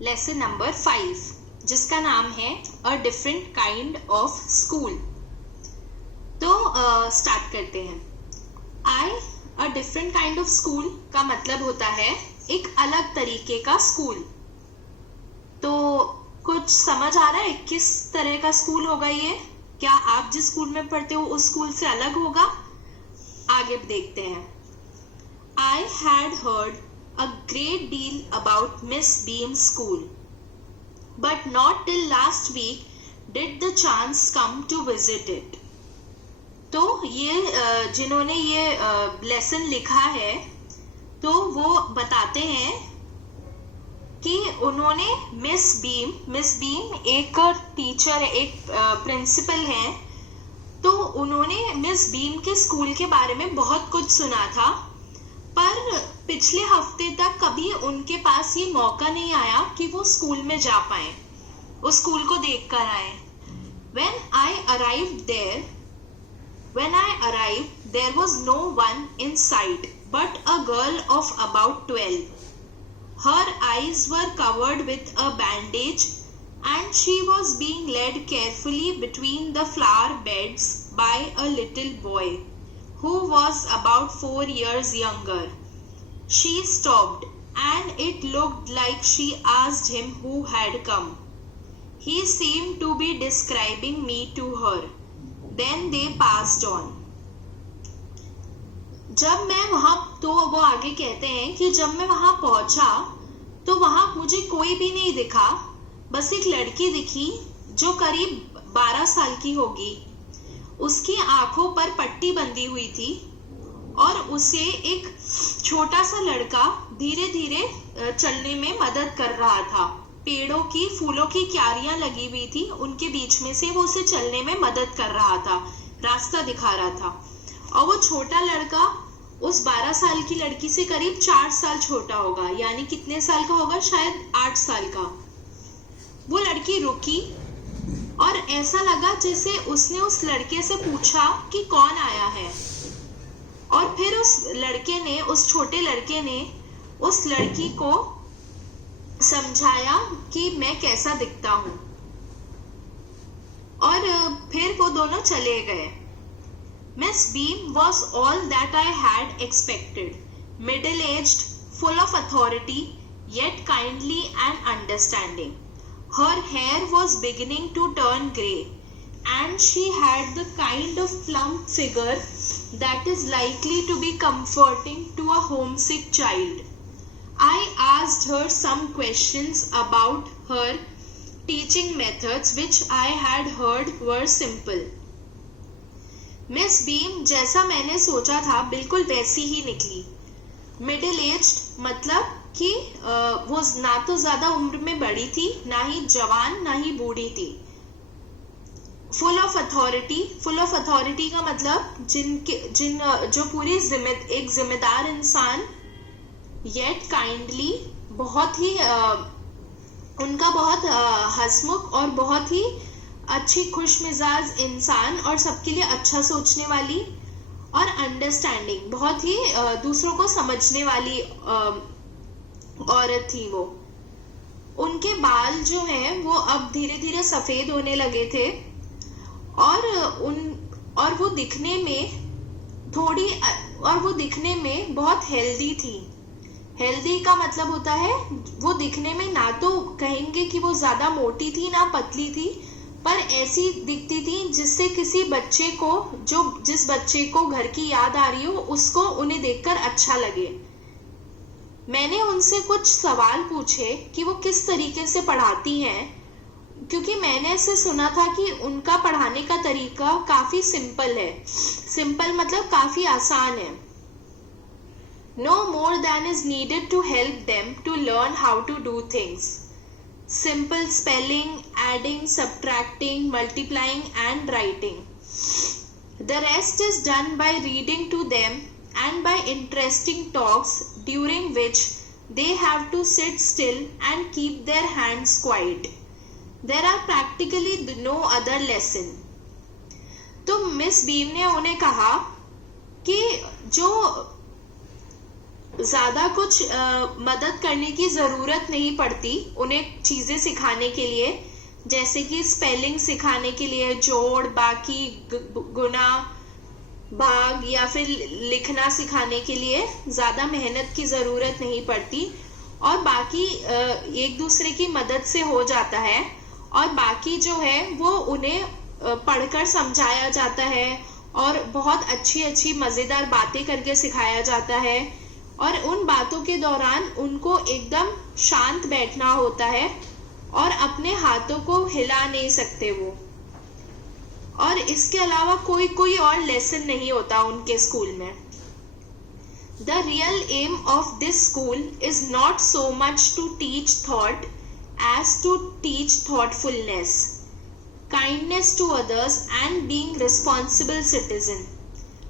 Lesson number 5 जिसका नाम है a different kind of school. तो स्टार्ट करते हैं। A different kind of school का मतलब होता है एक अलग तरीके का स्कूल। तो कुछ समझ आ रहा है किस तरह का स्कूल होगा ये? क्या आप जिस स्कूल में पढ़ते हो उस स्कूल से अलग होगा? आगे देखते हैं। I had heard a great deal about Miss Beam's school, but not till last week did the chance come to visit it. तो ये जिन्होंने ये लेसन लिखा है तो वो बताते हैं कि उन्होंने मिस बीम एक टीचर, एक प्रिंसिपल हैं, तो उन्होंने मिस बीम के स्कूल के बारे में बहुत कुछ सुना था, पर पिछले हफ्ते तक कभी उनके पास ये मौका नहीं आया कि वो स्कूल में जा पाए, उस स्कूल को देख कर आए। When I arrived, there was no one in sight but a girl of about 12. Her eyes were covered with a bandage and she was being led carefully between the flower beds by a little boy who was about 4 years younger. She stopped and it looked like she asked him who had come. He seemed to be describing me to her. Then they passed on. जब मैं वहां, तो वो आगे कहते हैं कि जब मैं वहां पहुंचा तो वहां मुझे कोई भी नहीं दिखा, बस एक लड़की दिखी जो करीब 12 साल की होगी। उसकी आंखों पर पट्टी बंधी हुई थी और उसे एक छोटा सा लड़का धीरे धीरे चलने में मदद कर रहा था। पेड़ों की, फूलों की क्यारियां लगी हुई थी, उनके बीच में से वो उसे चलने में मदद कर रहा था, रास्ता दिखा रहा था। और वो छोटा लड़का उस 12 साल की लड़की से करीब 4 साल छोटा होगा, यानी कितने साल का होगा? शायद 8 साल का। वो लड़की रुकी और ऐसा लगा जैसे उसने उस लड़के से पूछा कि कौन आया है, और फिर उस छोटे लड़के ने उस लड़की को समझाया कि मैं कैसा दिखता हूं, और फिर वो दोनों चले गए। Miss Beam was all that I had expected, middle-aged, full of authority, yet kindly and understanding. Her hair was beginning to turn grey, and she had the kind of plump figure that is likely to be comforting to a homesick child. I asked her some questions about her teaching methods, which I had heard were simple. Miss Beam जैसा मैंने सोचा था बिल्कुल वैसी ही निकली। Middle aged मतलब कि वो ना तो ज्यादा उम्र में बड़ी थी, ना ही जवान, ना ही बूढ़ी थी। फुल ऑफ अथॉरिटी का मतलब जो पूरी एक जिम्मेदार इंसान, येट काइंडली, बहुत ही उनका बहुत हंसमुख और बहुत ही अच्छी खुश मिजाज इंसान, और सबके लिए अच्छा सोचने वाली, और अंडरस्टैंडिंग, बहुत ही दूसरों को समझने वाली औरत थी वो। उनके बाल जो हैं वो अब धीरे धीरे सफेद होने लगे थे, और वो दिखने में बहुत हेल्दी थी। हेल्दी का मतलब होता है वो दिखने में ना तो कहेंगे कि वो ज्यादा मोटी थी ना पतली थी, पर ऐसी दिखती थी जिससे किसी बच्चे को, जिस बच्चे को घर की याद आ रही हो, उसको उन्हें देखकर अच्छा लगे। मैंने उनसे कुछ सवाल पूछे कि वो किस तरीके से पढ़ाती हैं, क्योंकि मैंने ऐसे सुना था कि उनका पढ़ाने का तरीका काफी सिंपल है। सिंपल मतलब काफी आसान है। No more than is needed to help them to learn how to do things. Simple spelling, adding, subtracting, multiplying and writing. The rest is done by reading to them and by interesting talks during which they have to sit still and keep their hands quiet. There are practically no other lesson. तो Miss beam ने उन्हें कहा कि जो ज्यादा कुछ मदद करने की जरूरत नहीं पड़ती उन्हें चीजें सिखाने के लिए, जैसे कि स्पेलिंग सिखाने के लिए, जोड़, बाकी, गुना, भाग या फिर लिखना सिखाने के लिए ज्यादा मेहनत की जरूरत नहीं पड़ती, और बाकी एक दूसरे की मदद से हो जाता है। और बाकी जो है वो उन्हें पढ़कर समझाया जाता है और बहुत अच्छी अच्छी मजेदार बातें करके सिखाया जाता है, और उन बातों के दौरान उनको एकदम शांत बैठना होता है और अपने हाथों को हिला नहीं सकते वो। और इसके अलावा कोई और लेसन नहीं होता उनके स्कूल में। The real aim of this school is not so much to teach thought as to teach thoughtfulness, kindness to others and being responsible citizen.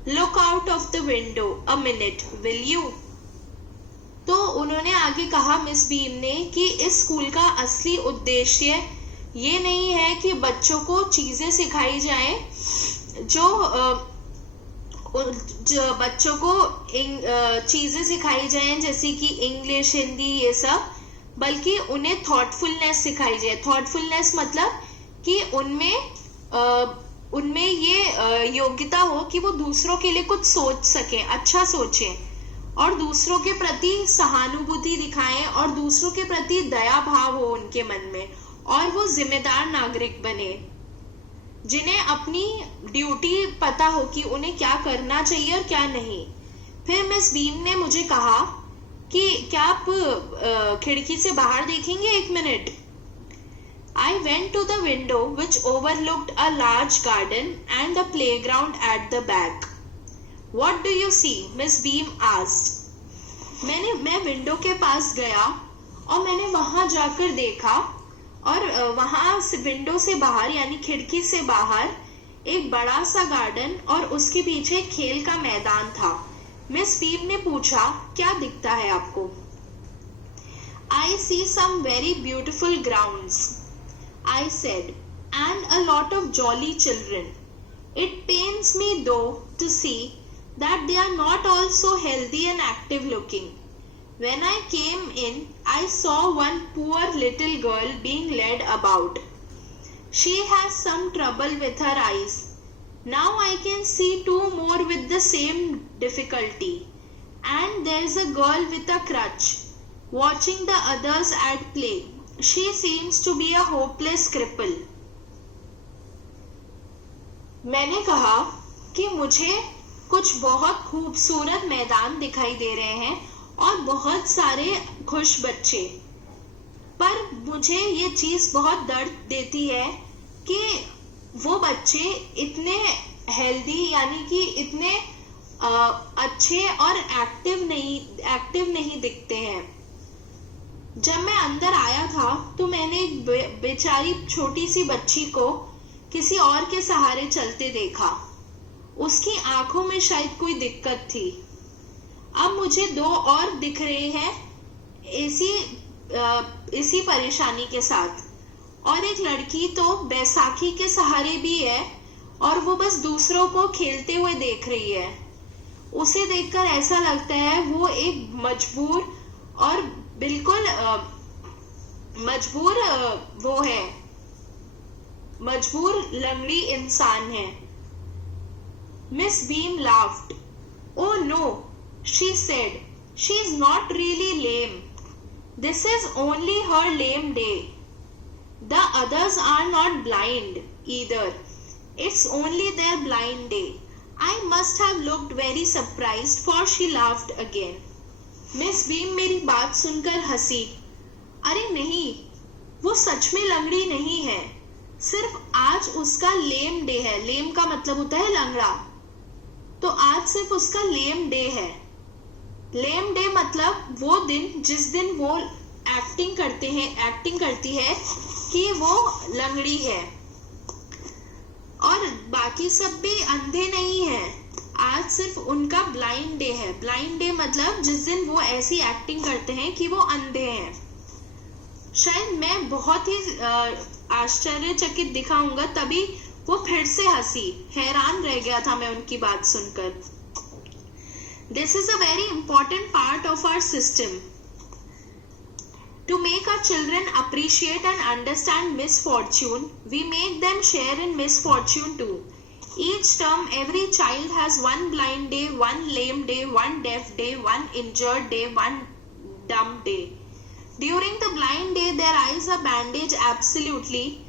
Look out of the window a minute, will you? तो उन्होंने आगे कहा miss beam ने कि इस school का असली उद्देश्य ये नहीं है कि बच्चों को चीजें सिखाई जाएं जो बच्चों को चीजें सिखाई जाएं जैसे कि इंग्लिश, हिंदी, ये सब, बल्कि उन्हें थॉटफुलनेस सिखाई जाए। थॉटफुलनेस मतलब कि उनमें ये योग्यता हो कि वो दूसरों के लिए कुछ सोच सकें, अच्छा सोचें और दूसरों के प्रति सहानुभूति दिखाएं और दूसरों के प्रति दया भाव हो उनके मन में, और वो जिम्मेदार नागरिक बने जिन्हें अपनी ड्यूटी पता हो कि उन्हें क्या करना चाहिए और क्या नहीं। फिर मिस बीम ने मुझे कहा कि क्या आप खिड़की से बाहर देखेंगे 1 minute. I went to the window which overlooked a large garden and a playground at the back. What do you see? Miss Beam asked. मैं विंडो के पास गया और मैंने वहां जाकर देखा, और वहां विंडो से बाहर यानी खिड़की से बाहर एक बड़ा सा गार्डन और उसके पीछे खेल का मैदान था। मिस बीम ने पूछा, क्या दिखता है आपको? I see some very beautiful grounds, I said, and a lot of jolly children. It pains me though to see that they are not all so healthy and active looking. When I came in, I saw one poor little girl being led about. She has some trouble with her eyes. Now I can see 2 more with the same difficulty. And there's a girl with a crutch, watching the others at play. She seems to be a hopeless cripple. मैंने कहा कि मुझे कुछ बहुत खूबसूरत मैदान दिखाई दे रहे हैं और बहुत सारे खुश बच्चे, पर मुझे ये चीज बहुत दर्द देती है कि वो बच्चे इतने हेल्दी यानी कि इतने अच्छे और एक्टिव नहीं दिखते हैं। जब मैं अंदर आया था तो मैंने एक बेचारी छोटी सी बच्ची को किसी और के सहारे चलते देखा। उसकी आंखों में शायद कोई दिक्कत थी। अब मुझे 2 और दिख रहे हैं इसी परेशानी के साथ, और एक लड़की तो बैसाखी के सहारे भी है और वो बस दूसरों को खेलते हुए देख रही है। उसे देखकर ऐसा लगता है वो एक मजबूर और बिल्कुल मजबूर लंगड़ी इंसान है। Miss beam laughed. Oh no, she said. She is not really lame. This is only her lame day. The others are not blind either. It's only their blind day. I must have looked very surprised, for she laughed again. Miss beam मेरी बात सुनकर हंसी। अरे नहीं, वो सच में लंगड़ी नहीं है, सिर्फ आज उसका लेम डे है। लेम का मतलब होता है लंगड़ा, तो आज सिर्फ उसका लेम डे है। लेम डे मतलब वो दिन जिस दिन वो एक्टिंग करती है कि वो लंगड़ी है, और बाकी सब भी अंधे नहीं है। आज सिर्फ उनका ब्लाइंड डे है। ब्लाइंड डे मतलब जिस दिन वो ऐसी एक्टिंग करते हैं कि वो अंधे हैं। शायद मैं बहुत ही आश्चर्यचकित दिखाऊंगा, तभी वो फिर से हंसी। हैरान रह गया था मैं उनकी बात सुनकर। This is a very important part of our system. To make our children appreciate and understand misfortune, we make them share in misfortune too. Each term, every child has one blind day, one lame day, one deaf day, one injured day, one dumb day. During the blind day, their eyes are bandaged absolutely,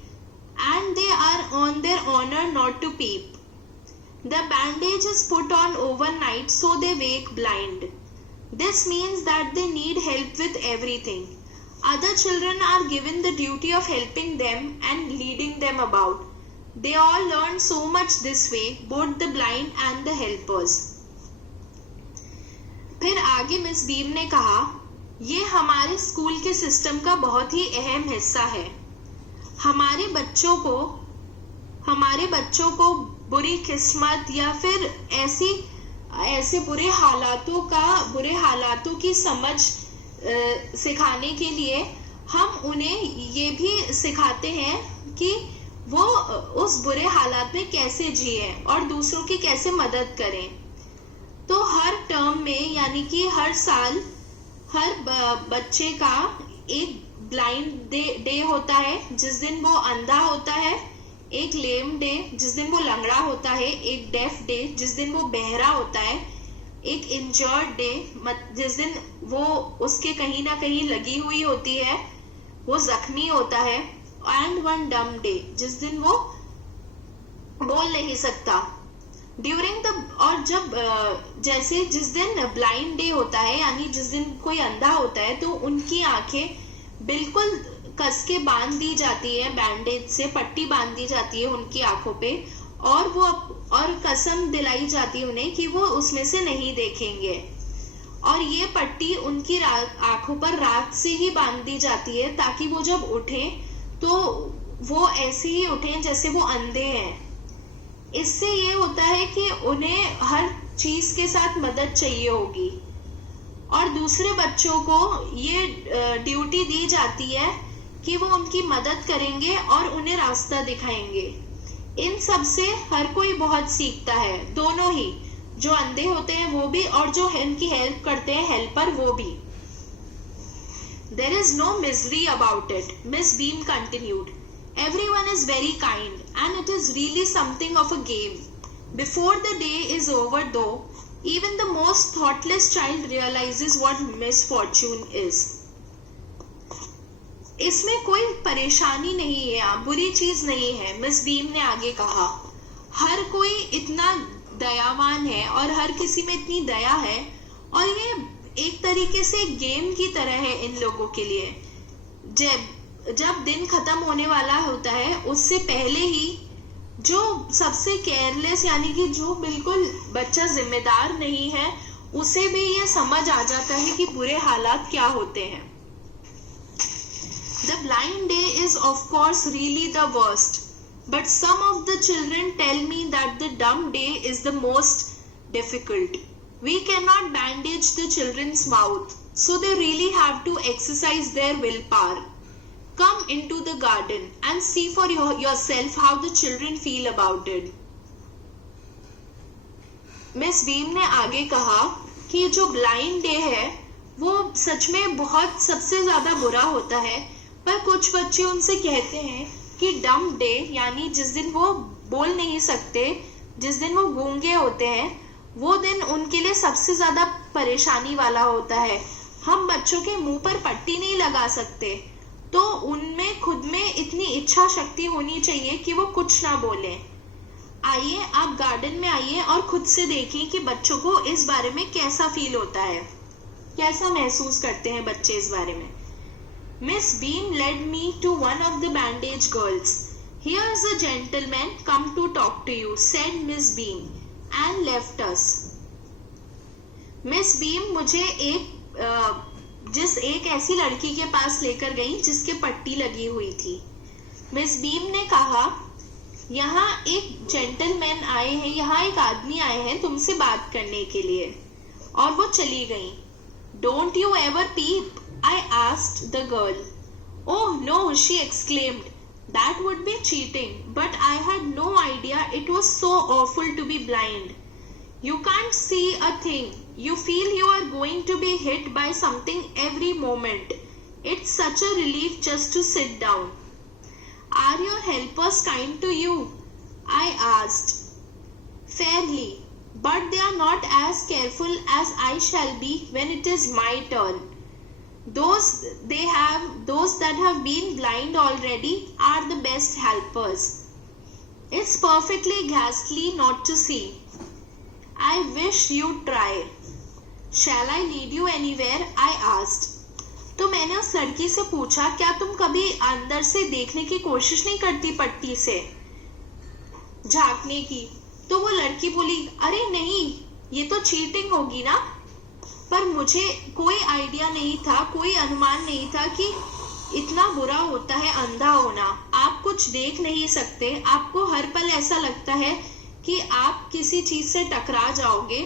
and they are on their honor not to peep. The bandage is put on overnight so they wake blind. This means that they need help with everything. Other children are given the duty of helping them and leading them about. They all learn so much this way, both the blind and the helpers. फिर आगे miss beam ने कहा, ये हमारे school के system का बहुत ही अहम हिस्सा है. हमारे बच्चों को बुरी किस्मत या फिर ऐसे बुरे हालातों की समझ सिखाने के लिए हम उन्हें ये भी सिखाते हैं कि वो उस बुरे हालात में कैसे जिए और दूसरों की कैसे मदद करें. तो हर टर्म में यानी कि हर साल हर बच्चे का एक ब्लाइंड डे होता है जिस दिन वो अंधा होता है, एक लेम डे जिस दिन वो लंगड़ा होता है, एक डेफ डे जिस दिन वो बहरा होता है, एक इंजर्ड डे जिस दिन वो उसके कहीं ना कहीं लगी हुई होती है, वो जख्मी होता है, एंड वन डम डे जिस दिन वो बोल नहीं सकता. और जब जैसे जिस दिन ब्लाइंड डे होता है यानी जिस दिन कोई अंधा होता है तो उनकी आंखें बिल्कुल कस के बांध दी जाती है, बैंडेज से पट्टी बांध दी जाती है उनकी आंखों पे, और कसम दिलाई जाती है उन्हें कि वो उसमें से नहीं देखेंगे. और ये पट्टी उनकी आंखों पर रात से ही बांध दी जाती है ताकि वो जब उठें तो वो ऐसे ही उठें जैसे वो अंधे हैं. इससे ये होता है कि उन्हें हर चीज के साथ मदद चाहिए होगी और दूसरे बच्चों को ये ड्यूटी दी जाती है कि वो उनकी मदद करेंगे और उन्हें रास्ता दिखाएंगे. इन सब से हर कोई बहुत सीखता है, दोनों ही, जो अंधे होते हैं वो भी और जो इनकी हेल्प करते हैं हेल्पर वो भी. There is no misery about it, Miss Beam continued. Everyone is very kind and it is really something of a game. Before the day is over though, even the most thoughtless child realizes what misfortune is. इसमें कोई परेशानी नहीं है, बुरी चीज नहीं है, miss beam ने आगे कहा. हर कोई इतना दयावान है और हर किसी में इतनी दया है और ये एक तरीके से गेम की तरह है इन लोगों के लिए. जब दिन खत्म होने वाला होता है उससे पहले ही जो सबसे केयरलेस यानी कि जो बिल्कुल बच्चा जिम्मेदार नहीं है उसे भी ये समझ आ जाता है कि बुरे हालात क्या होते हैं. The blind day is of course really the worst, but some of the children tell me that the dumb day is the most difficult. We cannot bandage the children's mouth, so they really have to exercise their willpower. Come into the garden and see for yourself how the children feel about it. Miss beam ने आगे कहा कि जो blind day है वो सच में बहुत सबसे ज्यादा बुरा होता है, पर कुछ बच्चे उनसे कहते हैं कि डम डे यानी जिस दिन वो बोल नहीं सकते, जिस दिन वो गूंगे होते हैं, वो दिन उनके लिए सबसे ज्यादा परेशानी वाला होता है. हम बच्चों के मुंह पर पट्टी नहीं लगा सकते, तो उनमें खुद में इतनी इच्छा शक्ति होनी चाहिए कि वो कुछ ना बोले. आइए आप गार्डन में आइए और खुद से देखिए कि बच्चों को इस बारे में कैसा फील होता है, कैसा महसूस करते हैं बच्चे इस बारे में. Miss Beam led me to one of the bandaged girls. Here is a gentleman come to talk to you, said Miss Beam, and left us. Miss Beam मुझे एक ऐसी लड़की के पास लेकर गई जिसके पट्टी लगी हुई थी. Miss Beam ने कहा, यहाँ एक जेंटलमैन आए हैं, यहाँ एक आदमी आए हैं तुमसे बात करने के लिए, और वो चली गई. Don't you ever peep? I asked the girl. Oh no, she exclaimed. That would be cheating, but I had no idea it was so awful to be blind. You can't see a thing. You feel you are going to be hit by something every moment. It's such a relief just to sit down. Are your helpers kind to you? I asked. Fairly, but they are not as careful as I shall be when it is my turn. Those that have been blind already are the best helpers. It's perfectly ghastly not to see. I wish you'd try. Shall I lead you anywhere? I asked. तो मैंने उस लड़की से पूछा, क्या तुम कभी अंदर से देखने की कोशिश नहीं करती, पट्टी से झांकने की? तो वो लड़की बोली, अरे नहीं, ये तो चीटिंग होगी ना। पर मुझे कोई आइडिया नहीं था, कोई अनुमान नहीं था कि इतना बुरा होता है अंधा होना। आप कुछ देख नहीं सकते, आपको हर पल ऐसा लगता है कि आप किसी चीज से टकरा जाओगे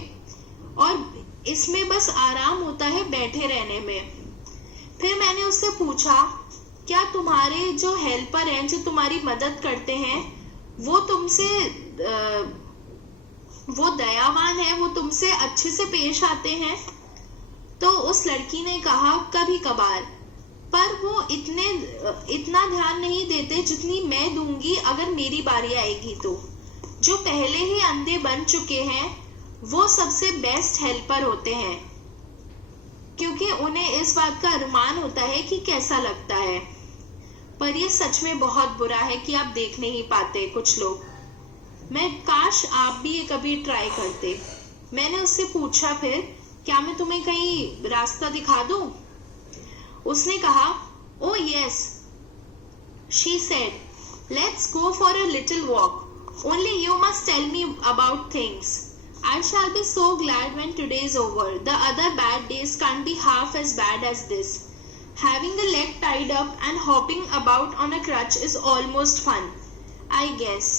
और इसमें बस आराम होता है बैठे रहने में। फिर मैंने उससे पूछा, क्या तुम्हारे जो हेल्पर हैं, जो तुम्हारी मदद करते हैं, वो तुमसे वो दयावान है, वो तुमसे अच्छे से पेश आते हैं? तो उस लड़की ने कहा, कभी कभार, पर वो इतना ध्यान नहीं देते जितनी मैं दूंगी अगर मेरी बारी आएगी। तो जो पहले ही अंधे बन चुके हैं वो सबसे बेस्ट हेल्पर होते हैं, क्योंकि उन्हें इस बात का अनुमान होता है कि कैसा लगता है। पर ये सच में बहुत बुरा है कि आप देख नहीं पाते कुछ लोग। मैं काश आप भी ये कभी ट्राई करते। मैंने उससे पूछा, फिर क्या मैं तुम्हें कहीं रास्ता दिखा दूं? उसने कहा, oh yes, she said, let's go for a little walk, only you must tell me about things. I shall be so glad when today is over. The other bad days can't be half as bad as this. Having a leg tied up and hopping about on a crutch is almost fun, I guess.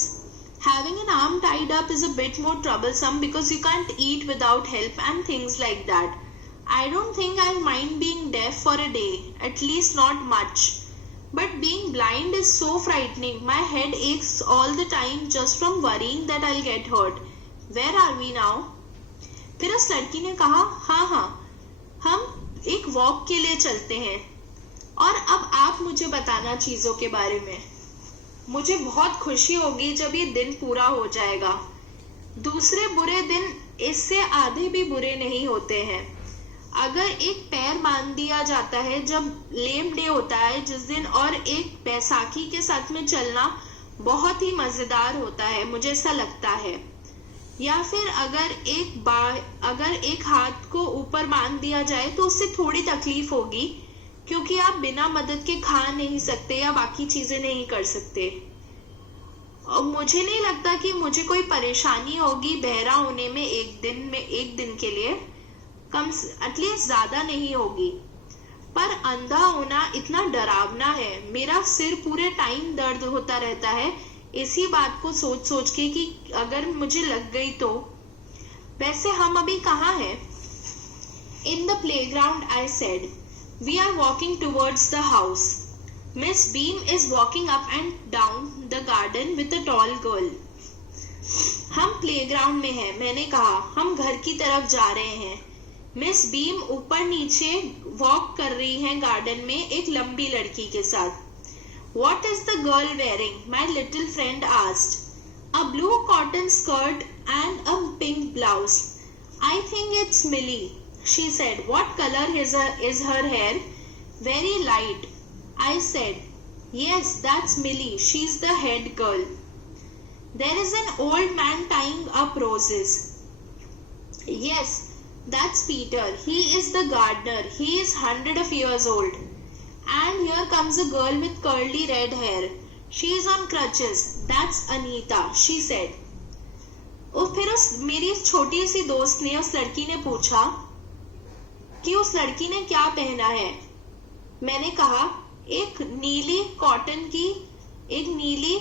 Having an arm tied up is a bit more troublesome because you can't eat without help and things like that. I don't think I'll mind being deaf for a day, at least not much. But being blind is so frightening. My head aches all the time just from worrying that I'll get hurt. Where are we now? फिर उस लड़की ने कहा, हाँ, हम एक walk के लिए चलते हैं। और अब आप मुझे बताना चीजों के बारे में। मुझे बहुत खुशी होगी जब ये दिन पूरा हो जाएगा। दूसरे बुरे दिन इससे आधे भी बुरे नहीं होते हैं। अगर एक पैर बांध दिया जाता है जब लेम डे होता है जिस दिन, और एक बैसाखी के साथ में चलना बहुत ही मजेदार होता है, मुझे ऐसा लगता है। या फिर अगर एक हाथ को ऊपर बांध दिया जाए तो उससे थोड़ी तकलीफ होगी, क्योंकि आप बिना मदद के खा नहीं सकते या बाकी चीजें नहीं कर सकते। और मुझे नहीं लगता कि मुझे कोई परेशानी होगी बहरा होने में एक दिन के लिए, कम एटलीस्ट ज्यादा नहीं होगी। पर अंधा होना इतना डरावना है। मेरा सिर पूरे टाइम दर्द होता रहता है इसी बात को सोच के कि अगर मुझे लग गई तो। वैसे हम अभी कहाँ हैं? In the playground, I said. We are walking towards the house. Miss Beam is walking up and down the garden with a tall girl. हम प्लेग्राउंड में हैं, मैंने कहा। हम घर की तरफ जा रहे हैं। मिस बीम ऊपर नीचे वॉक कर रही हैं गार्डन में एक लंबी लड़की के साथ। What is the girl wearing? My little friend asked. A blue cotton skirt and a pink blouse. I think it's Millie, she said. What color is her hair? Very light. I said, yes, that's Millie. She's the head girl. There is an old man tying up roses. Yes, that's Peter. He is the gardener. He is 100 of years old. And here comes a girl with curly red hair. She is on crutches. That's Anita, she said. और फिर मेरी छोटी सी दोस्त ने, उस लड़की ने पूछा कि उस लड़की ने क्या पहना है। मैंने कहा, एक नीली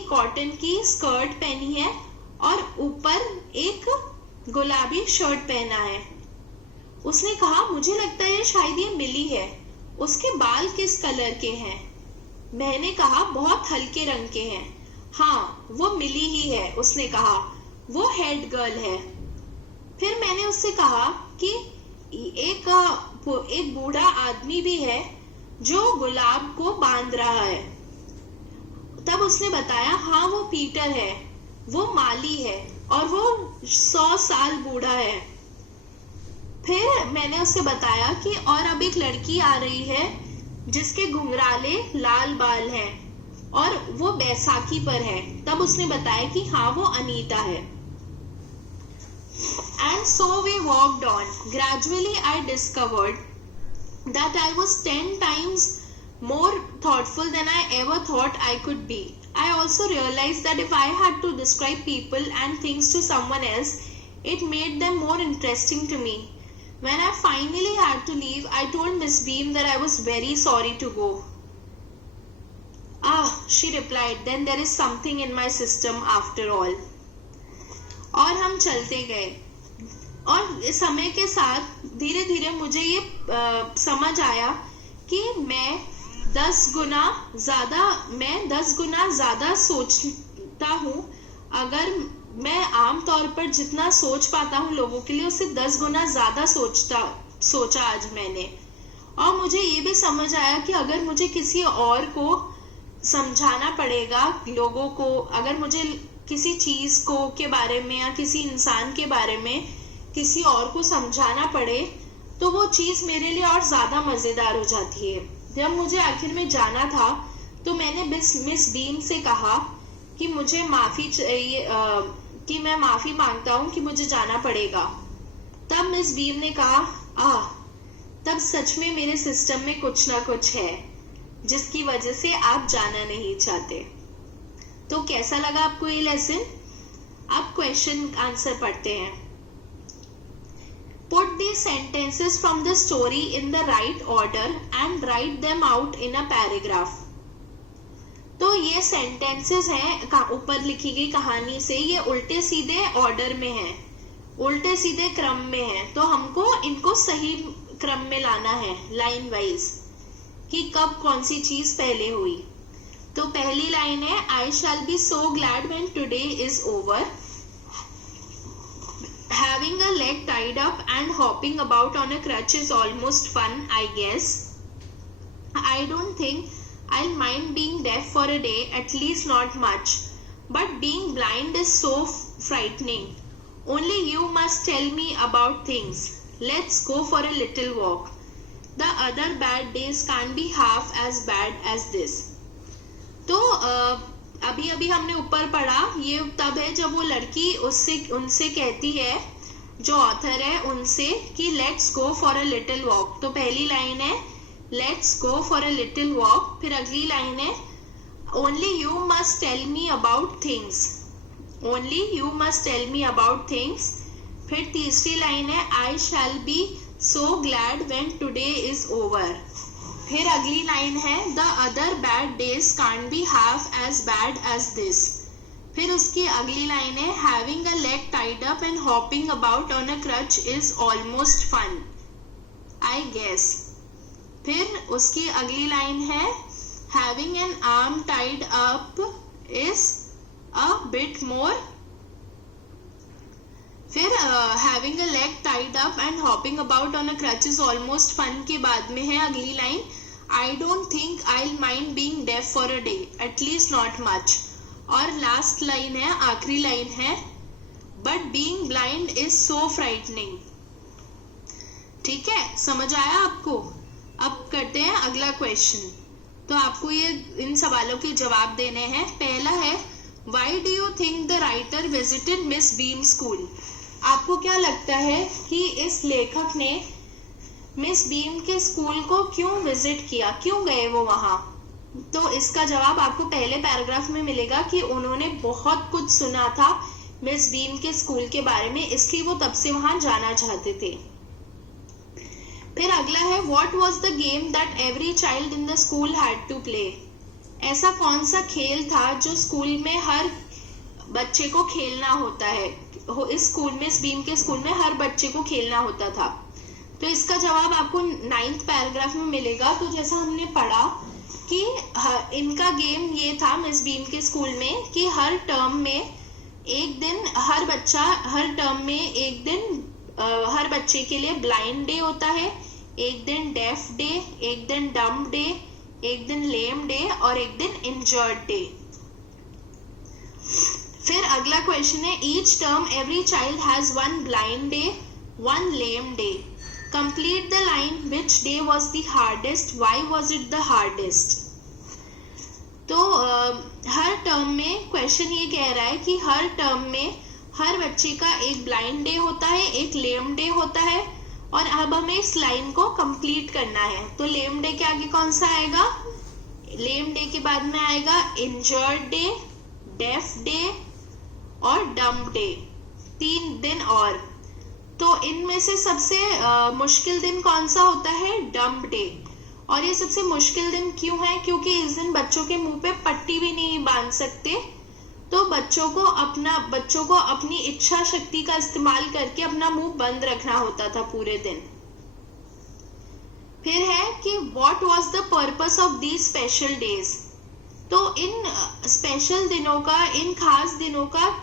कॉटन की स्कर्ट पहनी है और ऊपर एक गुलाबी शर्ट पहना है। उसने कहा, मुझे लगता है शायद ये मिली है। उसके बाल किस कलर के हैं? मैंने कहा, बहुत हल्के रंग के हैं। हाँ, वो मिली ही है, उसने कहा। वो हेड गर्ल है। फिर मैंने उससे कहा कि एक बूढ़ा आदमी भी है जो गुलाब को बांध रहा है। तब उसने बताया, हाँ वो पीटर है, वो माली है और वो 100 साल बूढ़ा है। फिर मैंने उससे बताया कि और अब एक लड़की आ रही है जिसके घुंघराले लाल बाल हैं और वो बैसाखी पर है। तब उसने बताया कि हाँ वो अनीता है। And so we walked on. Gradually I discovered that I was 10 times more thoughtful than I ever thought I could be. I also realized that if I had to describe people and things to someone else, it made them more interesting to me. When I finally had to leave, I told Miss Beam that I was very sorry to go. Ah, she replied, then there is something in my system after all. और हम चलते गए और समय के साथ धीरे धीरे मुझे ये समझ आया कि मैं 10 गुना ज्यादा सोचता हूँ। अगर मैं आम तौर पर जितना सोच पाता हूँ लोगों के लिए, उससे 10 गुना ज्यादा सोचा आज मैंने। और मुझे ये भी समझ आया कि अगर मुझे किसी और को समझाना पड़ेगा, लोगों को, अगर मुझे किसी चीज को के बारे में या किसी इंसान के बारे में किसी और को समझाना पड़े, तो वो चीज मेरे लिए और ज्यादा मजेदार हो जाती है। जब मुझे आखिर में जाना था तो मैंने मिस बीम से कहा कि मुझे माफी चाहिए, कि मैं माफी मांगता हूँ कि मुझे जाना पड़ेगा। तब मिस बीम ने कहा, तब सच में मेरे सिस्टम में कुछ ना कुछ है जिसकी वजह से आप जाना नहीं चाहते। तो कैसा लगा आपको ये लेसन? अब क्वेश्चन आंसर पढ़ते हैं। Put these sentences from the story in the right order and write them out in a paragraph. तो ये सेंटेंसेस हैं ऊपर लिखी गई कहानी से, ये उल्टे सीधे ऑर्डर में हैं, उल्टे सीधे क्रम में हैं। तो हमको इनको सही क्रम में लाना है, लाइन वाइज, कि कब कौन सी चीज पहले हुई। तो पहली लाइन है, I shall be so glad when today is over. Having a leg tied up and hopping about on a crutch is almost fun, I guess. I don't think I'll mind being deaf for a day, at least not much. But being blind is so frightening. Only you must tell me about things. Let's go for a little walk. The other bad days can't be half as bad as this. तो अभी अभी हमने ऊपर पढ़ा, ये तब है जब वो लड़की उनसे कहती है, जो ऑथर है उनसे, कि let's go for a little walk. तो पहली लाइन है let's go for a little walk, फिर अगली लाइन है only you must tell me about things, only you must tell me about things. फिर तीसरी लाइन है I shall be so glad when today is over. फिर अगली line है the other bad days can't be half as bad as this. फिर उसकी अगली line है having a leg tied up and hopping about on a crutch is almost fun, I guess. फिर उसकी अगली लाइन है having an arm tied up is a bit more. फिर having a leg tied up and hopping about on a crutch is almost fun के बाद में है अगली line I don't think I will mind being deaf for a day, at least not much. और last line है, आखिरी line है but being blind is so frightening. ठीक है, समझ आया आपको? अब करते हैं अगला क्वेश्चन। तो आपको ये इन सवालों के जवाब देने हैं। पहला है why do you think the writer visited miss beam school? आपको क्या लगता है कि इस लेखक ने मिस बीम के स्कूल को क्यों विजिट किया, क्यों गए वो वहां? तो इसका जवाब आपको पहले पैराग्राफ में मिलेगा कि उन्होंने बहुत कुछ सुना था मिस बीम के स्कूल के बारे में, इसलिए वो तब से वहां जाना चाहते थे। फिर अगला है what was the game that every child in the school had to play? ऐसा कौन सा खेल था जो स्कूल में हर बच्चे को खेलना होता है? इस स्कूल में, इस बीम के स्कूल में हर बच्चे को खेलना होता था। तो इसका जवाब आपको 9th पैराग्राफ में मिलेगा। तो जैसा हमने पढ़ा कि इनका गेम ये था मिस बीम के स्कूल में कि हर टर्म में एक दिन हर टर्म में एक दिन हर बच्चे के लिए ब्लाइंड डे होता है, एक दिन डेफ डे, एक दिन डम्ब डे, एक दिन लेम डे और एक दिन इंजर्ड डे। फिर अगला क्वेश्चन है, each term every child has one blind day, one lame day. Complete the line, which day was the hardest, why was it the hardest. तो हर टर्म में क्वेश्चन ये कह रहा है कि हर टर्म में हर बच्चे का एक ब्लाइंड डे होता है, एक लेम डे होता है, और अब हमें इस लाइन को कंप्लीट करना है। तो लेम डे के आगे कौन सा आएगा? लेम डे के बाद में आएगा इंजर्ड डे, डेफ डे और डम्ब डे, 3 दिन और। तो इनमें से सबसे मुश्किल दिन कौन सा होता है? Dumb day. और ये सबसे मुश्किल दिन क्यों है? क्योंकि इस दिन बच्चों के मुंह पे पट्टी भी नहीं बांध सकते, तो बच्चों को अपनी इच्छा शक्ति का इस्तेमाल करके अपना मुंह बंद रखना होता था पूरे दिन। फिर है कि what was the purpose of these special days. तो इन स्पेशल दिनों का, इन खास दिनों का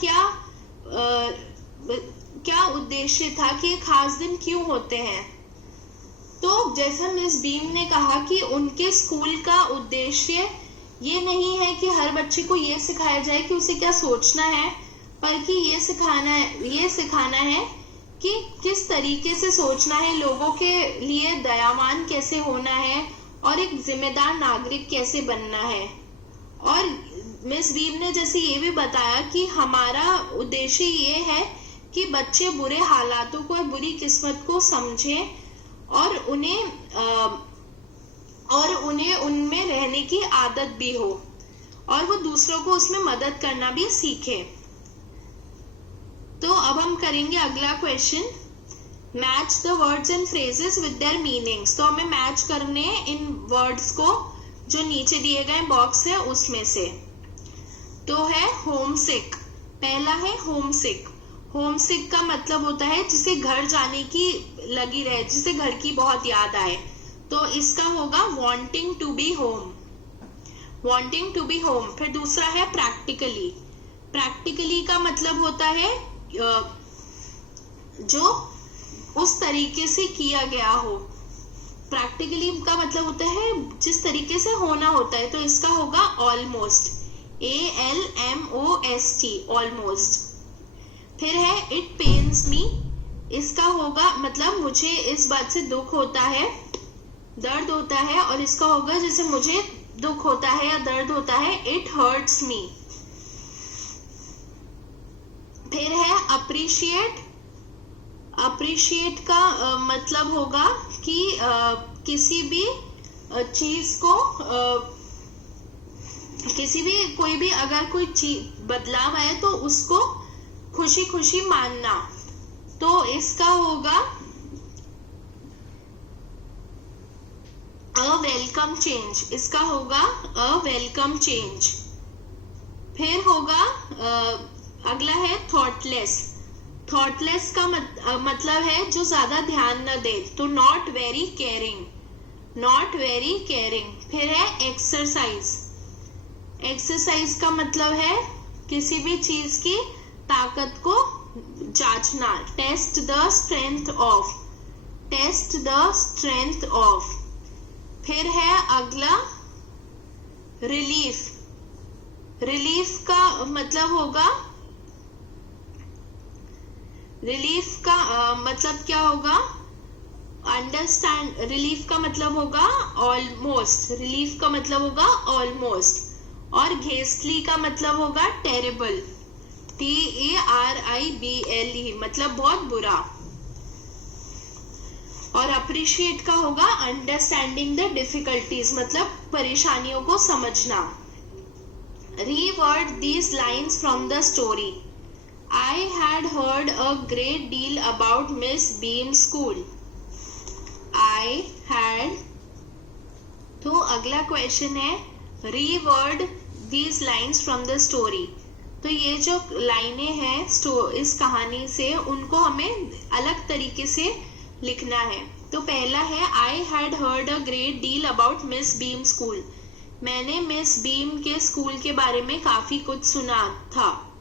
क्या उद्देश्य था कि ये खास दिन क्यों होते हैं? तो जैसा मिस बीम ने कहा कि उनके स्कूल का उद्देश्य ये नहीं है कि हर बच्चे को ये सिखाया जाए कि उसे क्या सोचना है, बल्कि ये सिखाना है कि किस तरीके से सोचना है, लोगों के लिए दयावान कैसे होना है और एक जिम्मेदार नागरिक कैसे बनना है। और मिस बीम ने जैसे ये भी बताया कि हमारा उद्देश्य ये है कि बच्चे बुरे हालातों को, बुरी किस्मत को समझें और उन्हें उनमें रहने की आदत भी हो, और वो दूसरों को उसमें मदद करना भी सीखे। तो अब हम करेंगे अगला question, match the words and phrases with their meanings. तो हमें मैच करने इन वर्ड्स को जो नीचे दिए गए बॉक्स है उसमें से। तो है होम सिक, पहला है होम सिक। होम सिक का मतलब होता है जिसे घर जाने की लगी रहे, जिसे घर की बहुत याद आए। तो इसका होगा wanting to be home, wanting to be home. फिर दूसरा है प्रैक्टिकली। प्रैक्टिकली का मतलब होता है जो उस तरीके से किया गया हो। प्रैक्टिकली का मतलब होता है जिस तरीके से होना होता है। तो इसका होगा ऑलमोस्ट, ALMOST, ऑलमोस्ट। फिर है इट पेन्स मी, इसका होगा मतलब मुझे इस बात से दुख होता है, दर्द होता है, और इसका होगा जैसे मुझे दुख होता है या दर्द होता है, इट हर्ट्स मी। फिर है अप्रिशिएट। अप्रिशिएट का मतलब होगा कि किसी भी चीज को, कोई भी अगर कोई चीज बदलाव आए तो उसको खुशी खुशी मानना। तो इसका होगा अ वेलकम चेंज, इसका होगा अ वेलकम चेंज। फिर होगा अगला है थॉटलेस। थॉटलेस का मतलब है जो ज्यादा ध्यान न दे, तो not very caring, not very caring. फिर है एक्सरसाइज। एक्सरसाइज का मतलब है किसी भी चीज की ताकत को जांचना, test the strength of, test the strength of. फिर है अगला रिलीफ। रिलीफ का मतलब होगा, रिलीफ का मतलब क्या होगा? अंडरस्टैंड। रिलीफ का मतलब होगा ऑलमोस्ट, रिलीफ का मतलब होगा ऑलमोस्ट। और घेस्टली का मतलब होगा टेरेबल, TARIBLE, मतलब बहुत बुरा। और अप्रिशिएट का होगा अंडरस्टैंडिंग द डिफिकल्टीज, मतलब परेशानियों को समझना। Reward these lines from the story. I had heard a great deal about Miss Beam's school. I had, तो अगला क्वेश्चन है reward these lines from the story. तो ये जो लाइनें हैं इस कहानी से, उनको हमें अलग तरीके से लिखना है। तो पहला है I had heard a great deal about Miss Beam's school। मैंने मिस बीम के स्कूल के बारे में काफी कुछ सुना था।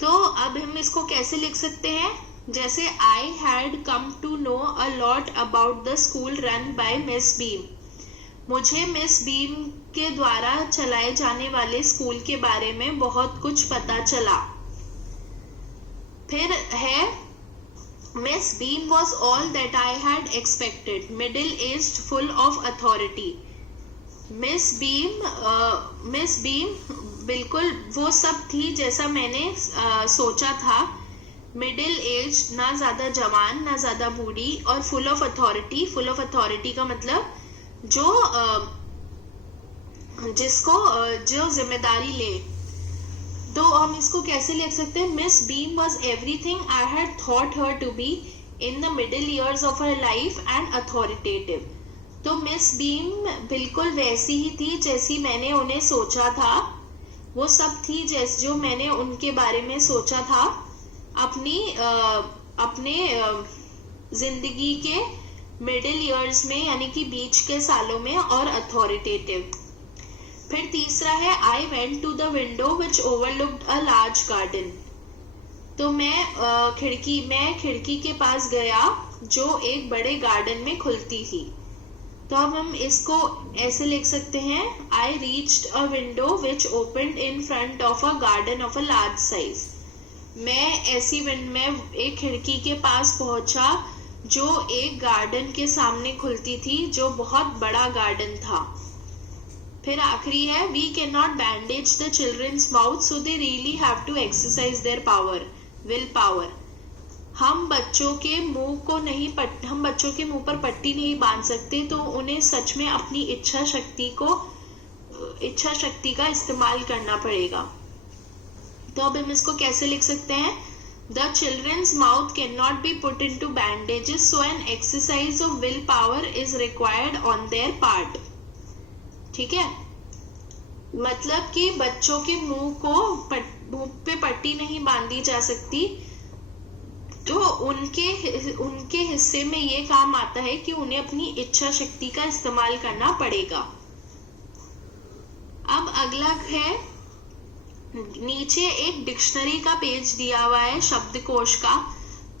तो अब हम इसको कैसे लिख सकते हैं, जैसे I had come to know a lot about the school run by Miss Beam. मुझे मिस बीम के द्वारा चलाए जाने वाले स्कूल के बारे में बहुत कुछ पता चला। फिर है miss Beam was all that I had expected, middle aged, full of authority. Miss Beam बिल्कुल वो सब थी जैसा मैंने सोचा था। मिडिल एज, ना ज्यादा जवान ना ज्यादा बूढ़ी, और full of authority. Full of authority का मतलब जो जिम्मेदारी ले। तो हम इसको कैसे लिख सकते हैं, Miss Beam was everything I had thought her to be in the middle years of her life and authoritative. तो मिस बीम बिल्कुल वैसी ही थी जैसी मैंने उन्हें सोचा था। वो सब थी जैसे जो मैंने उनके बारे में सोचा था अपने जिंदगी के मिडिल ईयर्स में, यानी कि बीच के सालों में, और अथॉरिटेटिव। फिर तीसरा है I went to the window which overlooked a large garden. तो मैं खिड़की के पास गया जो एक बड़े गार्डन में खुलती थी। तो अब हम इसको ऐसे लिख सकते हैं, I reached a window which opened in front of a garden of a large size. मैं एक खिड़की के पास पहुंचा जो एक गार्डन के सामने खुलती थी, जो बहुत बड़ा गार्डन था। फिर आखिरी है, we can not bandage the children's mouth so they really have to exercise their will power. हम बच्चों के मुंह पर पट्टी नहीं बांध सकते, तो उन्हें सच में अपनी इच्छा शक्ति का इस्तेमाल करना पड़ेगा। तो अब हम इसको कैसे लिख सकते हैं, the children's mouth can not be put into bandages so an exercise of will power is required on their part. ठीक है, मतलब कि बच्चों के मुंह पे पट्टी नहीं बांधी जा सकती, तो उनके हिस्से में ये काम आता है कि उन्हें अपनी इच्छा शक्ति का इस्तेमाल करना पड़ेगा। अब अगला है, नीचे एक डिक्शनरी का पेज दिया हुआ है शब्दकोश का।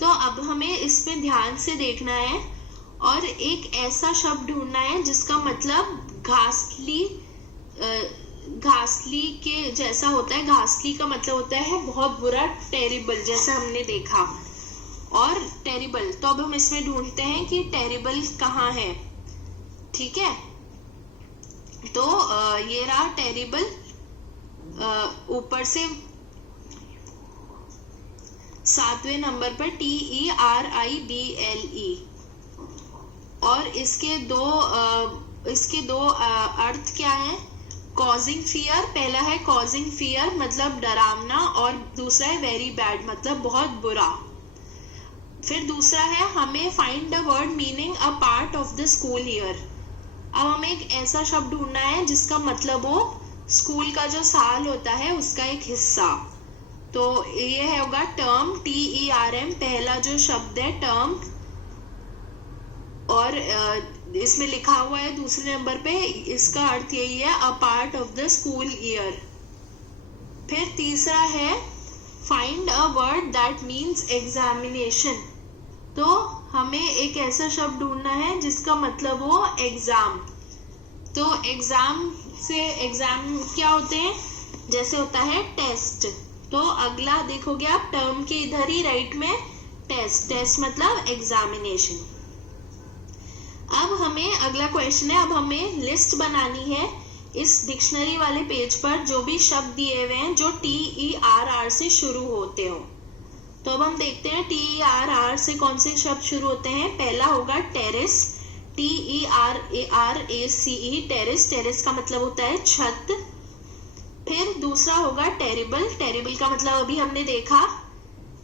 तो अब हमें इसमें ध्यान से देखना है और एक ऐसा शब्द ढूंढना है जिसका मतलब घासली के जैसा होता है। घासली का मतलब होता है बहुत बुरा, टेरिबल, जैसा हमने देखा। और टेरिबल, तो अब हम इसमें ढूंढते हैं कि टेरिबल कहाँ है। ठीक है, तो ये रहा टेरिबल, ऊपर से 7वें नंबर पर TERIBLE। और इसके दो अर्थ क्या है, कॉजिंग फियर। पहला है कॉजिंग फियर मतलब डरावना, और दूसरा है वेरी बैड मतलब बहुत बुरा। फिर दूसरा है, हमें find the word meaning a part of the school year. अब हमें एक ऐसा शब्द ढूंढना है जिसका मतलब हो स्कूल का जो साल होता है उसका एक हिस्सा। तो ये होगा टर्म, TERM, पहला जो शब्द है टर्म। और इसमें लिखा हुआ है दूसरे नंबर पे, इसका अर्थ यही है, a part of the school year. फिर तीसरा है find a word that means examination. तो हमें एक ऐसा शब्द ढूंढना है जिसका मतलब हो एग्जाम। तो एग्जाम क्या होते हैं, जैसे होता है टेस्ट। तो अगला देखोगे आप टर्म के इधर ही राइट में टेस्ट मतलब एग्जामिनेशन। अब हमें अगला क्वेश्चन है, अब हमें लिस्ट बनानी है इस डिक्शनरी वाले पेज पर जो भी शब्द दिए हुए हैं जो TERR से शुरू होते हो। तो अब हम देखते हैं TERR से कौन से शब्द शुरू होते हैं। पहला होगा टेरेस, TERACE, टेरेस। टेरेस का मतलब होता है छत। फिर दूसरा होगा टेरिबल, टेरिबल का मतलब अभी हमने देखा।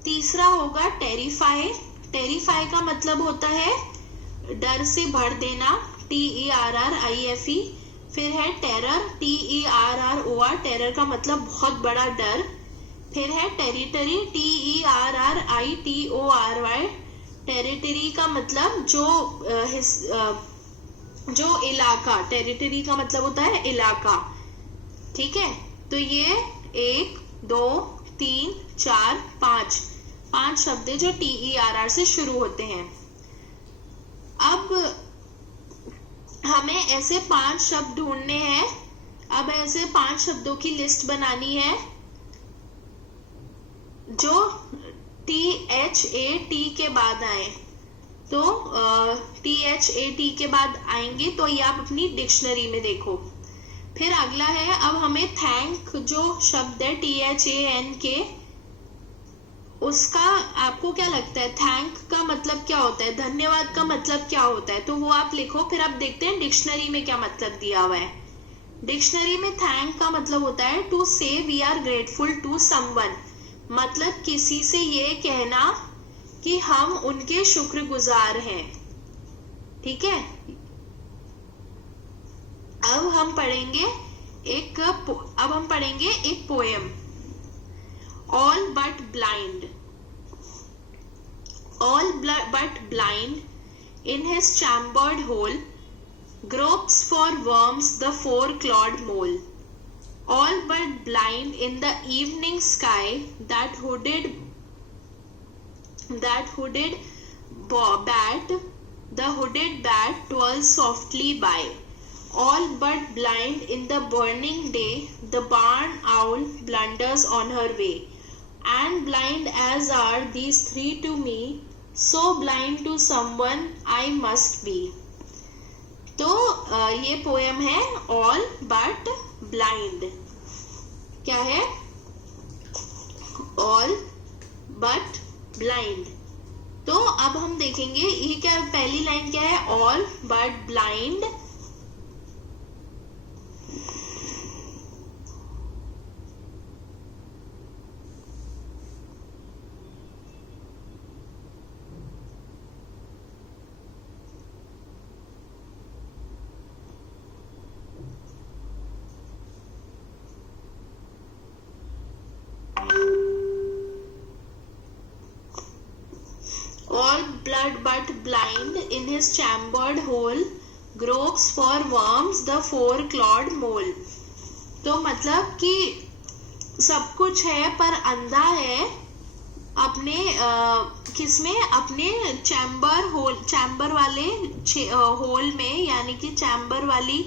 तीसरा होगा टेरिफाई, टेरिफाई का मतलब होता है डर से भर देना, TERRIFE। फिर है टेरर, TERROR, टेरर का मतलब बहुत बड़ा डर। फिर है टेरिटरी, TERRITORY, टेरिटरी का मतलब जो इलाका, टेरिटरी का मतलब होता है इलाका। ठीक है, तो ये 1 2 3, 4, 5 शब्द जो TERR से शुरू होते हैं। अब हमें ऐसे 5 शब्द ढूंढने हैं। अब ऐसे 5 शब्दों की लिस्ट बनानी है जो THAT के बाद आए। तो THAT के बाद आएंगे तो ये आप अपनी डिक्शनरी में देखो। फिर अगला है, अब हमें थैंक जो शब्द है THANK, उसका आपको क्या लगता है थैंक का मतलब क्या होता है, धन्यवाद का मतलब क्या होता है, तो वो आप लिखो। फिर आप देखते हैं डिक्शनरी में क्या मतलब दिया हुआ है। डिक्शनरी में थैंक का मतलब होता है to say we are grateful to someone, मतलब किसी से ये कहना कि हम उनके शुक्रगुजार हैं। ठीक है, अब हम पढ़ेंगे एक poem, All but blind in his chambered hole gropes for worms the four-clawed mole. All but blind in the evening sky that hooded bat, the hooded bat twirls softly by. All but blind in the burning day, the barn owl blunders on her way. And blind as are these three to me, so blind to someone I must be. तो ये poem है All but blind। क्या है? All but blind। तो अब हम देखेंगे ये क्या, पहली लाइन क्या है, All but blind। All but blind in his chambered hole gropes for worms the four-clawed mole। तो मतलब कि सब कुछ है पर अंधा है अपने किसमें, अपने चैम्बर वाले होल में, यानी कि चैम्बर वाली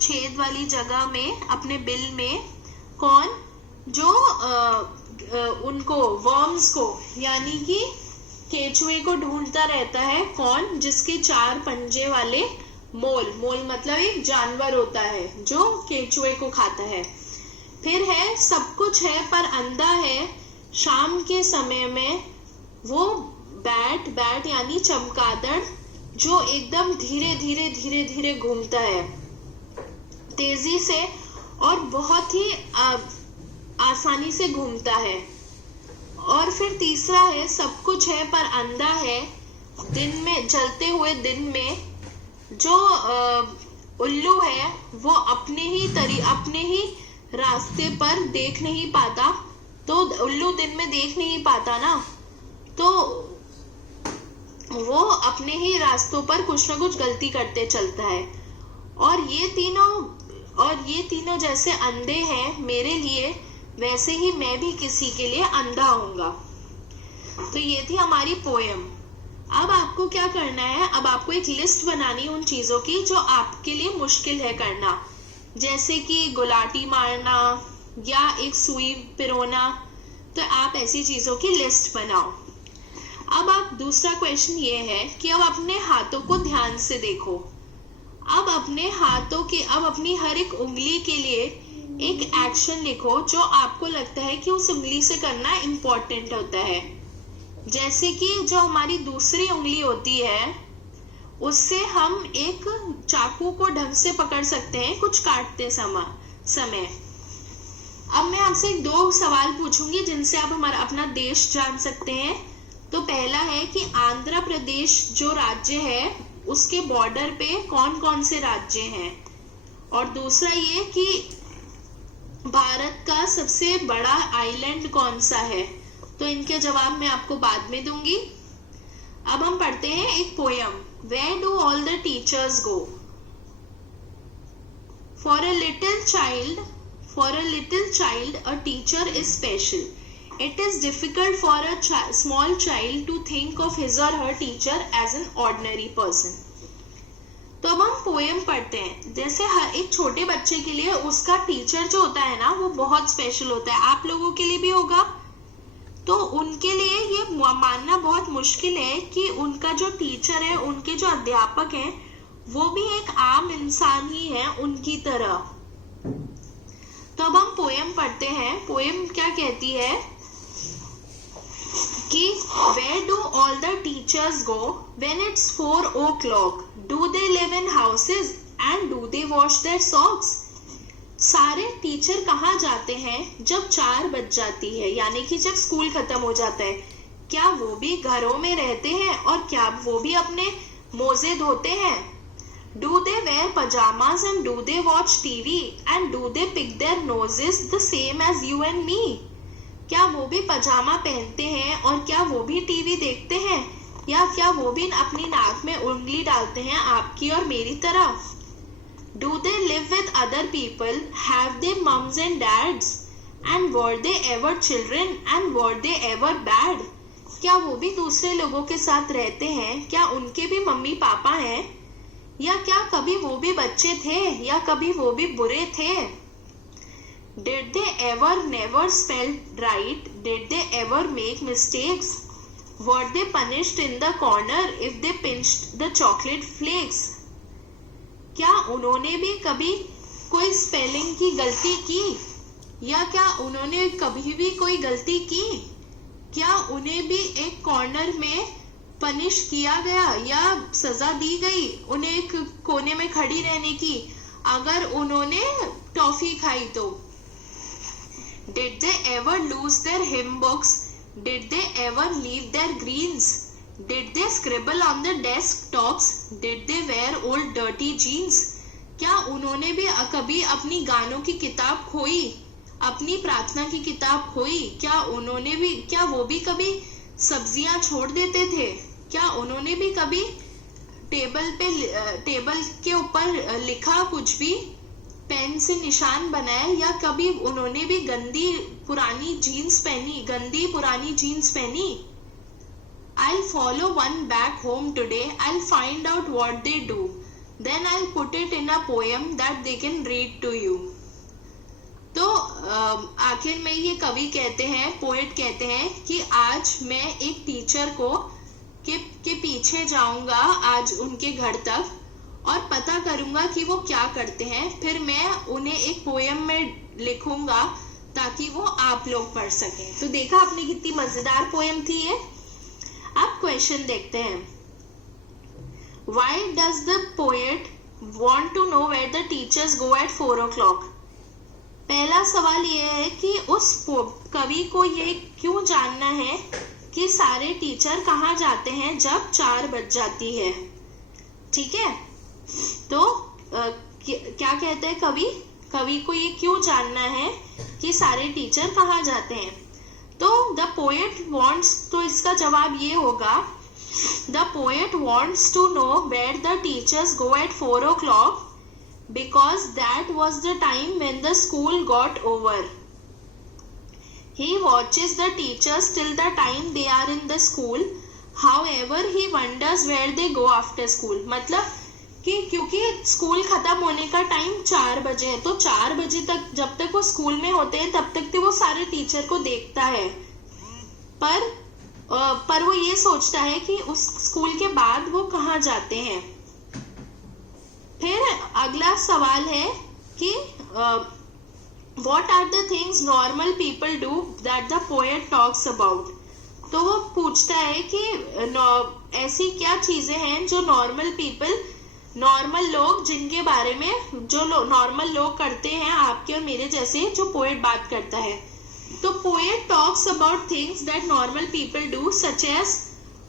छेद वाली जगह में, अपने बिल में। कौन? जो उनको वर्म्स को यानी कि केचुए को ढूंढता रहता है। कौन? जिसके 4 पंजे वाले मोल मतलब एक जानवर होता है जो केचुए को खाता है। फिर है सब कुछ है पर अंधा है, शाम के समय में वो बैट यानी चमगादड़ जो एकदम धीरे घूमता है तेजी से और बहुत ही आसानी से घूमता है। और फिर तीसरा है सब कुछ है पर अंधा है, दिन में, जलते हुए दिन में जो उल्लू है वो अपने ही रास्ते पर देख नहीं पाता। तो उल्लू दिन में देख नहीं पाता ना, तो वो अपने ही रास्तों पर कुछ ना कुछ गलती करते चलता है। और ये तीनों जैसे अंधे हैं मेरे लिए, वैसे ही मैं भी किसी के लिए अंधा होऊंगा। तो ये थी हमारी पोएम। अब आपको क्या करना है, अब आपको एक लिस्ट बनानी उन चीजों की जो आपके लिए मुश्किल है करना, जैसे कि गुलाटी मारना या एक सुई पिरोना। तो आप ऐसी चीजों की लिस्ट बनाओ। अब आप दूसरा क्वेश्चन ये है कि अब अपने हाथों को ध्यान से देखो। अब अपनी हर एक उंगली के लिए एक एक्शन लिखो जो आपको लगता है कि उस उंगली से करना इम्पोर्टेंट होता है। जैसे कि जो हमारी दूसरी उंगली होती है उससे हम एक चाकू को ढंग से पकड़ सकते हैं कुछ काटते समय। अब मैं आपसे 2 सवाल पूछूंगी जिनसे आप अपना देश जान सकते हैं। तो पहला है कि आंध्र प्रदेश जो राज्य है उसके बॉर्डर पे कौन कौन से राज्य हैं, और दूसरा ये कि भारत का सबसे बड़ा आइलैंड कौन सा है। तो इनके जवाब मैं आपको बाद में दूंगी। अब हम पढ़ते हैं एक poem, Where do all the teachers go? For a little child, a teacher is special. It is difficult for a small child to think of his or her teacher as an ordinary person. तो अब हम poem पढ़ते हैं. जैसे हर एक छोटे बच्चे के लिए उसका टीचर जो होता है ना वो बहुत स्पेशल होता है. आप लोगों के लिए भी होगा. तो उनके लिए ये मानना बहुत मुश्किल है कि उनका जो टीचर है, उनके जो अध्यापक हैं, वो भी एक आम इंसान ही है उनकी तरह. तो अब हम पोएम पढ़ते हैं. पोएम क्या कहती है कि where do all the teachers go when it's 4 o'clock? Do they live in houses and do they wash their socks? सारे टीचर कहाँ जाते हैं जब 4 बज जाती है, यानी कि जब स्कूल खत्म हो जाता है. क्या वो भी घरों में रहते हैं और क्या वो भी अपने मोजे धोते हैं? Do they wear pajamas and do they watch TV and do they pick their noses the same as you and me? क्या वो भी पजामा पहनते हैं और क्या वो भी टीवी देखते हैं, या क्या वो भी अपनी नाक में उंगली डालते हैं आपकी और मेरी तरह? Do they live with other people? Have they mums and dads? And were they ever children? And were they ever bad? क्या वो भी दूसरे लोगों के साथ रहते हैं? क्या उनके भी मम्मी पापा हैं? या क्या कभी वो भी बच्चे थे या कभी वो भी बुरे थे? Did they ever never spell right? Did they ever make mistakes? Were they punished in the corner if they pinched the chocolate flakes? क्या उन्होंने भी कभी कोई स्पेलिंग की गलती की, या क्या उन्होंने कभी भी कोई गलती की? क्या उन्हें भी एक कॉर्नर में पनिश किया गया या सजा दी गई उन्हें एक कोने में खड़ी रहने की अगर उन्होंने टॉफी खाई तो? Did they ever lose their hymn books? Did they ever leave their greens? Did they scribble on the desktops? Did they wear old dirty jeans? क्या उन्होंने भी कभी अपनी गानों की किताब खोई, अपनी प्रार्थना की किताब खोई? क्या वो भी कभी सब्जियां छोड़ देते थे? क्या उन्होंने भी कभी टेबल के ऊपर लिखा कुछ भी, पेन से निशान बनाए, या कभी उन्होंने भी गंदी पुरानी जीन्स पहनी? I'll follow one back home today. I'll find out what they do. Then I'll put it in a poem that they can read to you. तो आखिर में ये कवि कहते हैं, पोएट कहते हैं कि आज मैं एक टीचर के पीछे जाऊंगा आज उनके घर तक और पता करूंगा कि वो क्या करते हैं. फिर मैं उन्हें एक पोएम में लिखूंगा ताकि वो आप लोग पढ़ सकें. तो देखा आपने कितनी मजेदार पोएम थी ये. अब क्वेश्चन देखते हैं. Why does the poet want to know where the teachers go at 4 o'clock? पहला सवाल ये है कि उस कवि को ये क्यों जानना है कि सारे टीचर कहाँ जाते हैं जब 4 बज जाती है. ठीक है, तो क्या कहते हैं कवि को ये क्यों जानना है कि सारे टीचर कहाँ जाते हैं. तो द पोएट वांट्स, तो इसका जवाब ये होगा, the poet wants to know where the teachers go at 4 o'clock because that was the time when the school got over. He watches the teachers till the time they are in the school. However, he wonders where they go after school. मतलब कि क्योंकि school खत्म होने का time 4 बजे है, तो 4 बजे तक जब तक वो स्कूल में होते हैं तब तक तो वो सारे टीचर को देखता है, पर वो ये सोचता है कि उस स्कूल के बाद वो कहाँ जाते हैं. फिर अगला सवाल है कि what are the things normal people do that the poet talks about? तो वो पूछता है कि ऐसी क्या चीजें हैं जो नॉर्मल लोग जिनके बारे में जो नॉर्मल लोग करते हैं आपके और मेरे जैसे, जो पोएट बात करता है. तो poet talks about things that normal people do such as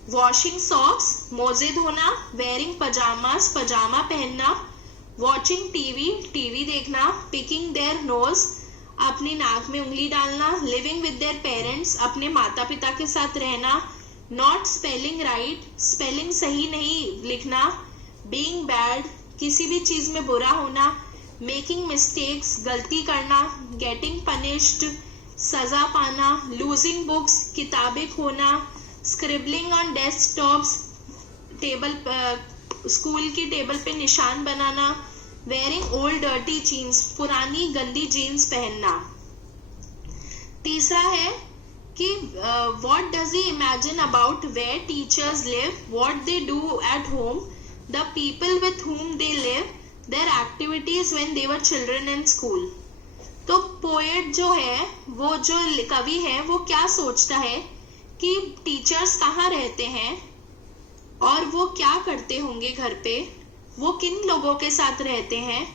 washing socks, मोजे धोना, वेयरिंग पजामास, पजामा पहनना, वॉचिंग टीवी देखना, पिकिंग देयर नोज, अपनी नाक में उंगली डालना, लिविंग विद देयर पेरेंट्स, अपने माता पिता के साथ रहना, नॉट स्पेलिंग राइट, स्पेलिंग सही नहीं लिखना, बीइंग बैड, किसी भी चीज में बुरा होना, मेकिंग मिस्टेक्स, गलती करना, गेटिंग पनिश्ड, सजा पाना, लूजिंग बुक्स, किताबें खोना, scribbling on desktops, table school की टेबल पे निशान बनाना, वेयरिंग ओल्ड डर्टी जीन्स, पुरानी गंदी जीन्स पहनना। तीसरा है कि what does he imagine about where teachers live, what they do at home, the people with whom they live, their activities when they were children in school। तो poet जो है, वो जो कवि है, वो क्या सोचता है कि टीचर्स कहाँ रहते हैं और वो क्या करते होंगे घर पे, वो किन लोगों के साथ रहते हैं,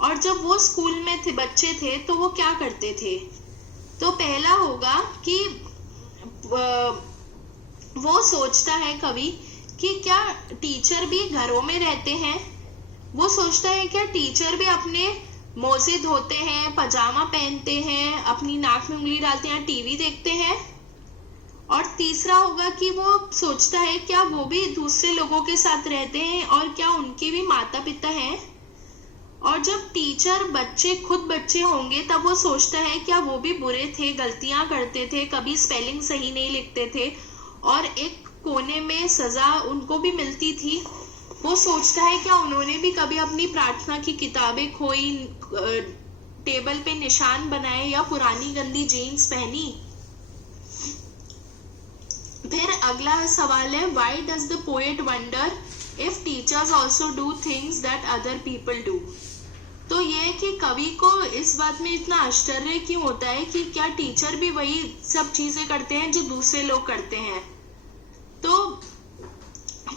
और जब वो स्कूल में थे, बच्चे थे, तो वो क्या करते थे। तो पहला होगा कि वो सोचता है कवि कि क्या टीचर भी घरों में रहते हैं। वो सोचता है क्या टीचर भी अपने मोजे धोते हैं, पजामा पहनते हैं, अपनी नाक में उंगली डालते हैं, टीवी देखते हैं। और तीसरा होगा कि वो सोचता है क्या वो भी दूसरे लोगों के साथ रहते हैं और क्या उनके भी माता पिता हैं। और जब टीचर खुद बच्चे होंगे तब वो सोचता है क्या वो भी बुरे थे, गलतियां करते थे, कभी स्पेलिंग सही नहीं लिखते थे और एक कोने में सजा उनको भी मिलती थी। वो सोचता है क्या उन्होंने भी कभी अपनी प्रार्थना की किताबें खोई, टेबल पे निशान बनाए या पुरानी गंदी जीन्स पहनी। फिर अगला सवाल है why does the poet wonder if teachers also do things that other people do. तो ये कि कवि को इस बात में इतना आश्चर्य क्यों होता है कि क्या टीचर भी वही सब चीजें करते हैं जो दूसरे लोग करते हैं। तो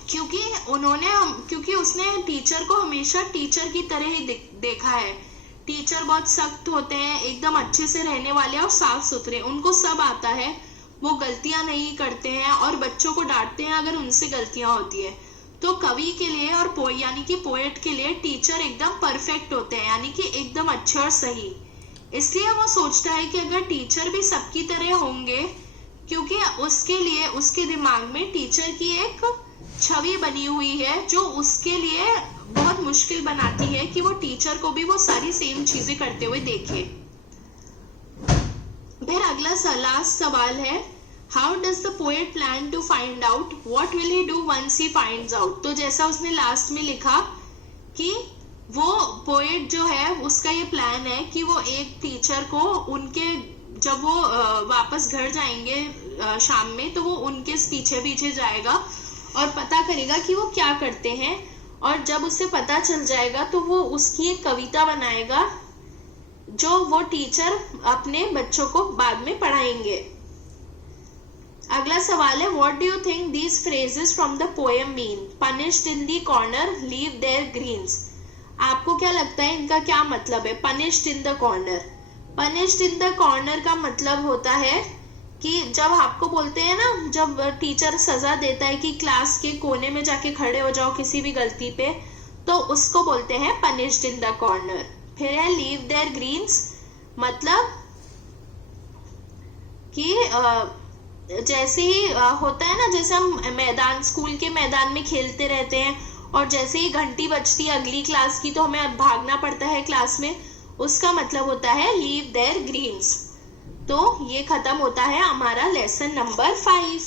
क्योंकि उसने टीचर को हमेशा टीचर की तरह ही देखा है। टीचर बहुत सख्त होते हैं, एकदम अच्छे से रहने वाले और साफ सुथरे, उनको सब आता है, वो गलतियां नहीं करते हैं और बच्चों को डांटते हैं अगर उनसे गलतियां होती है। तो कवि के लिए और यानी कि पोएट के लिए टीचर एकदम परफेक्ट होते हैं, यानी कि एकदम अच्छे और सही। इसलिए वो सोचता है कि अगर टीचर भी सबकी तरह होंगे, क्योंकि उसके लिए उसके दिमाग में टीचर की एक छवि बनी हुई है जो उसके लिए बहुत मुश्किल बनाती है कि वो टीचर को भी वो सारी सेम चीजें करते हुए देखे। फिर अगला लास्ट सवाल है how does the poet plan to find out what will he do once he finds out. तो जैसा उसने लास्ट में लिखा कि वो पोएट जो है उसका ये प्लान है कि वो एक टीचर को उनके जब वो वापस घर जाएंगे शाम में, तो वो उनके पीछे पीछे जाएगा और पता करेगा कि वो क्या करते हैं, और जब उसे पता चल जाएगा तो वो उसकी एक कविता बनाएगा जो वो टीचर अपने बच्चों को बाद में पढ़ाएंगे। अगला सवाल है what do you think these phrases from the poem mean, punished in the corner, leave their greens. आपको क्या लगता है इनका क्या मतलब है। Punished in the corner, punished in the corner का मतलब होता है कि जब आपको बोलते हैं ना, जब टीचर सजा देता है कि क्लास के कोने में जाके खड़े हो जाओ किसी भी गलती पे, तो उसको बोलते हैं पनिश्ड इन द कॉर्नर। फिर है लीव देयर ग्रीन्स, मतलब कि जैसे ही होता है ना, जैसे हम स्कूल के मैदान में खेलते रहते हैं और जैसे ही घंटी बजती है अगली क्लास की तो हमें भागना पड़ता है क्लास में, उसका मतलब होता है लीव देयर ग्रीन्स। तो ये खत्म होता है हमारा लेसन नंबर 5।